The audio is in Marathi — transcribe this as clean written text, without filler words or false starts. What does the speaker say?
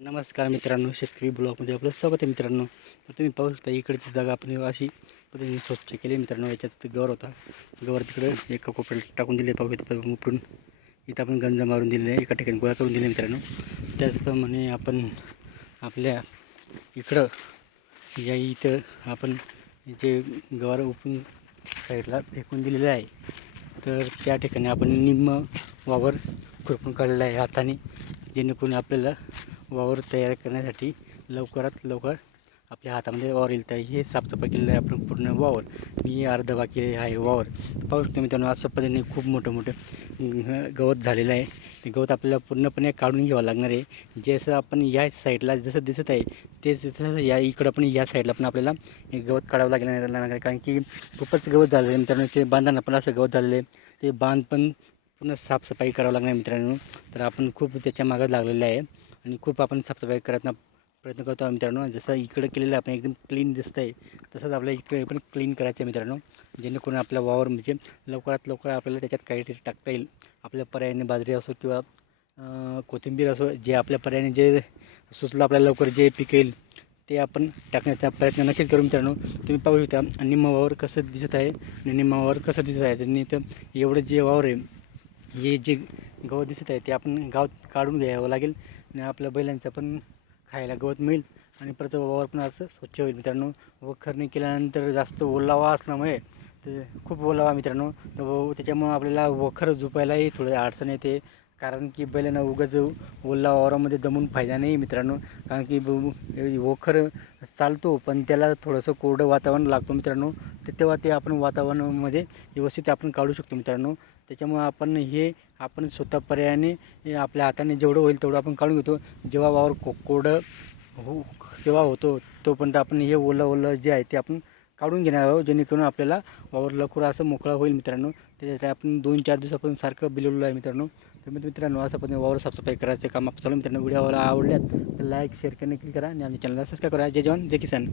नमस्कार मित्रांनो, शेतकरी ब्लॉगमध्ये आपलं स्वागत आहे मित्रांनो. तर तुम्ही पाहू शकता इकडची जागा आपण अशी पद्धतीने स्वच्छ केली मित्रांनो. याच्यात गवर होता, गवर तिकडे एका कोपऱ्यात टाकून दिले. पाहू शकता उपटून इथं आपण गंज मारून दिलेले आहे, एका ठिकाणी गोळा करून दिले मित्रांनो. त्याचप्रमाणे आपण आपल्या इकडं इथं आपण जे गवार उपटून साईडला फेकून दिलेलं आहे, तर त्या ठिकाणी आपण निम्म वावर खुरपून काढलेला आहे हाताने, जेणेकरून आपल्याला वावर तयार करण्यासाठी लवकरात लवकर आपल्या हातामध्ये वावर येईल. तर हे साफसफाई केलेलं आहे आपण पूर्ण वावर. मी अर्धा बाकी आहे वावर. पाहू शकतो मित्रांनो, अशा पद्धतीने खूप मोठं गवत झालेलं आहे. ते गवत आपल्याला पूर्णपणे काढून घ्यावं लागणार आहे. जसं आपण या साईडला जसं दिसत आहे तेच या इकडं पण या साईडला पण आपल्याला हे गवत काढावं लागणार आहे, कारण की खूपच गवत झालेलं आहे मित्रांनो. ते बांधांना पण असं गवत झालेलं आहे, ते बांध पण पूर्ण साफसफाई करावं लागणार मित्रांनो. तर आपण खूप त्याच्या मागं लागलेलं आहे आणि खूप आपण साफसफाई करण्याचा प्रयत्न करतो मित्रांनो. जसं इकडं केलेलं आपण एकदम क्लीन दिसतं आहे, तसंच आपल्या इकडे पण क्लीन करायचं आहे मित्रांनो, जेणेकरून आपला वावर म्हणजे लवकरात लवकर आपल्याला त्याच्यात काहीतरी टाकता येईल. आपल्या पर्यायाने बाजरी असो किंवा कोथिंबीर असो, जे आपल्या पर्यायाने जे सुचलं आपल्याला लवकर जे पिकेल ते आपण टाकण्याचा प्रयत्न नक्कीच करू मित्रांनो. तुम्ही पाहू शकता निम्म वावर कसं दिसत आहे आणि निम्म वावर कसं दिसत आहे. त्यांनी तर एवढं जे वावर आहे, हे जे गवत दिसत आहे ते आपण गावात काढून घ्यावं लागेल आणि आपल्या बैलांचं पण खायला गवत मिळेल आणि परत वावर पण असं स्वच्छ होईल मित्रांनो. वखरणी केल्यानंतर जास्त ओलावा असल्यामुळे ते खूप ओलावा मित्रांनो, तर त्याच्यामुळं आपल्याला वखर झोपायलाही थोडं अडचण येते, कारण की बैलांना उगाच ओला वावरामध्ये दमून फायदा नाही मित्रांनो. कारण की वखर चालतो पण त्याला थोडंसं कोरडं वातावरण लागतं मित्रांनो, तर तेव्हा ते आपण वातावरणामध्ये व्यवस्थित आपण काढू शकतो मित्रांनो. त्याच्यामुळं आपण स्वतः पर्यायाने आपल्या हाताने जेवढं होईल तेवढं आपण काढून घेतो. जेव्हा वावर कोरडं जेव्हा होतो तोपर्यंत आपण हे ओलं जे आहे ते आपण काढून घेणार आहोत, जेणेकरून आपल्याला वावर लवकर असं मोकळा होईल मित्रांनो. त्याच्यासाठी आपण 2-4 दिवसापासून सारखं बिलवलेलं आहे मित्रांनो. तर मित्रांनो, असं पण वावर साफसफाई करायचं काम चालू मित्रांनो. व्हिडिओला आवडल्यात तर लाईक शेअर करा आणि आमच्या चॅनलला सबस्क्राईब करा. जय जवान जय किसान.